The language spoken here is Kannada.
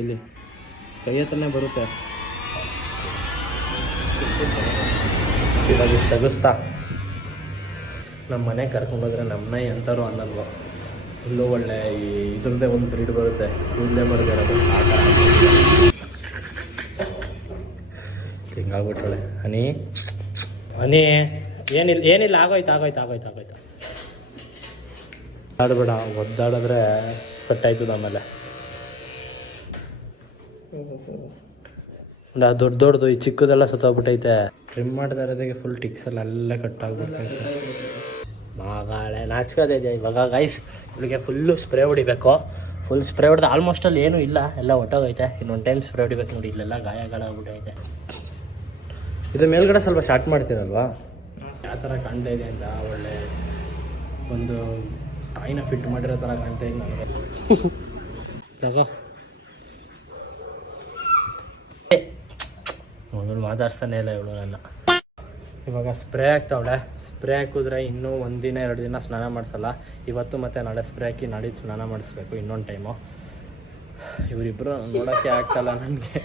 ಕೈಲಿ, ಕೈ ಹತ್ರನೇ ಬರುತ್ತೆ. ಇವಾಗ ತೆಗಿಸ್ತಾ ನಮ್ಮ ಮನೆಗೆ ಕರ್ಕೊಂಡೋದ್ರೆ ನಮ್ಮನ್ನ ಎಂಥರು ಅನ್ನಲ್ವ. ಫುಲ್ಲು ಒಳ್ಳೆ ಈ ಇದ್ರದ್ದೇ ಒಂದು ಬ್ರೀಡ್ ಬರುತ್ತೆ, ಕೂದಲೇ ಬರೋದಿರೋದು ಆ ಥರ ಹಿಂಗಾಗ್ಬಿಟ್ರಳೆ. ಹನಿ ಹನಿ ಏನಿಲ್ಲ ಆಗೋಯ್ತು. ಆಡಬೇಡ, ಒದ್ದಾಡಿದ್ರೆ ಕಟ್ಟಾಯ್ತದ. ಆಮೇಲೆ ದೊಡ್ಡದು ಈ ಚಿಕ್ಕದೆಲ್ಲ ಸತ್ತೋಗ್ಬಿಟ್ಟೈತೆ. ಟ್ರಿಮ್ ಮಾಡ್ತಾ ಇರೋದಕ್ಕೆ ಫುಲ್ ಟಿಕ್ಸಲ್ಲಿ ಅಲ್ಲೇ ಕಟ್ಟಾಗ್ಬಿಡ್ತೈತೆ. ಮಗಾಳೆ ನಾಚ್ಕೋದೇ ಇದೆ ಇವಾಗ ಗೈಸ್. ಇವಳಿಗೆ ಫುಲ್ಲು ಸ್ಪ್ರೇ ಹೊಡಿಬೇಕು. ಫುಲ್ ಸ್ಪ್ರೇ ಹೊಡೆದು ಆಲ್ಮೋಸ್ಟ್ ಅಲ್ಲಿ ಏನೂ ಇಲ್ಲ, ಎಲ್ಲ ಹೊಟ್ಟೋಗೈತೆ. ಇನ್ನೊಂದು ಟೈಮ್ ಸ್ಪ್ರೇ ಹೊಡಿಬೇಕು ನೋಡಿ. ಇಲ್ಲೆಲ್ಲ ಗಾಯಗಳಾಗ್ಬಿಟ್ಟೈತೆ. ಇದು ಮೇಲ್ಗಡೆ ಸ್ವಲ್ಪ ಶಾರ್ಟ್ ಮಾಡ್ತೀರಲ್ವಾ, ಯಾವ ಥರ ಕಾಣ್ತಾ ಇದೆ ಅಂತ. ಒಳ್ಳೆ ಒಂದು ಟಾಯ್ನ ಫಿಟ್ ಮಾಡಿರೋ ಥರ ಕಾಣ್ತಾ ಇದೆ ನನಗೆ. ತಗೋ ಅವಳು ಮಾತಾಡ್ತಾನೆ ಇಲ್ಲ ಇವಳು ನನ್ನ. ಇವಾಗ ಸ್ಪ್ರೇ ಹಾಕ್ತಾವಳೆ. ಸ್ಪ್ರೇ ಹಾಕಿದ್ರೆ ಇನ್ನೂ 1 ದಿನ 2 ದಿನ ಸ್ನಾನ ಮಾಡಿಸಲ್ಲ. ಇವತ್ತು ಮತ್ತು ನಾಳೆ ಸ್ಪ್ರೇ ಹಾಕಿ ನಾಡಿದ್ದು ಸ್ನಾನ ಮಾಡಿಸ್ಬೇಕು ಇನ್ನೊಂದು ಟೈಮು. ಇವರಿಬ್ಬರು ನೋಡೋಕ್ಕೆ ಆಗ್ತಾಯಿಲ್ಲ ನನಗೆ.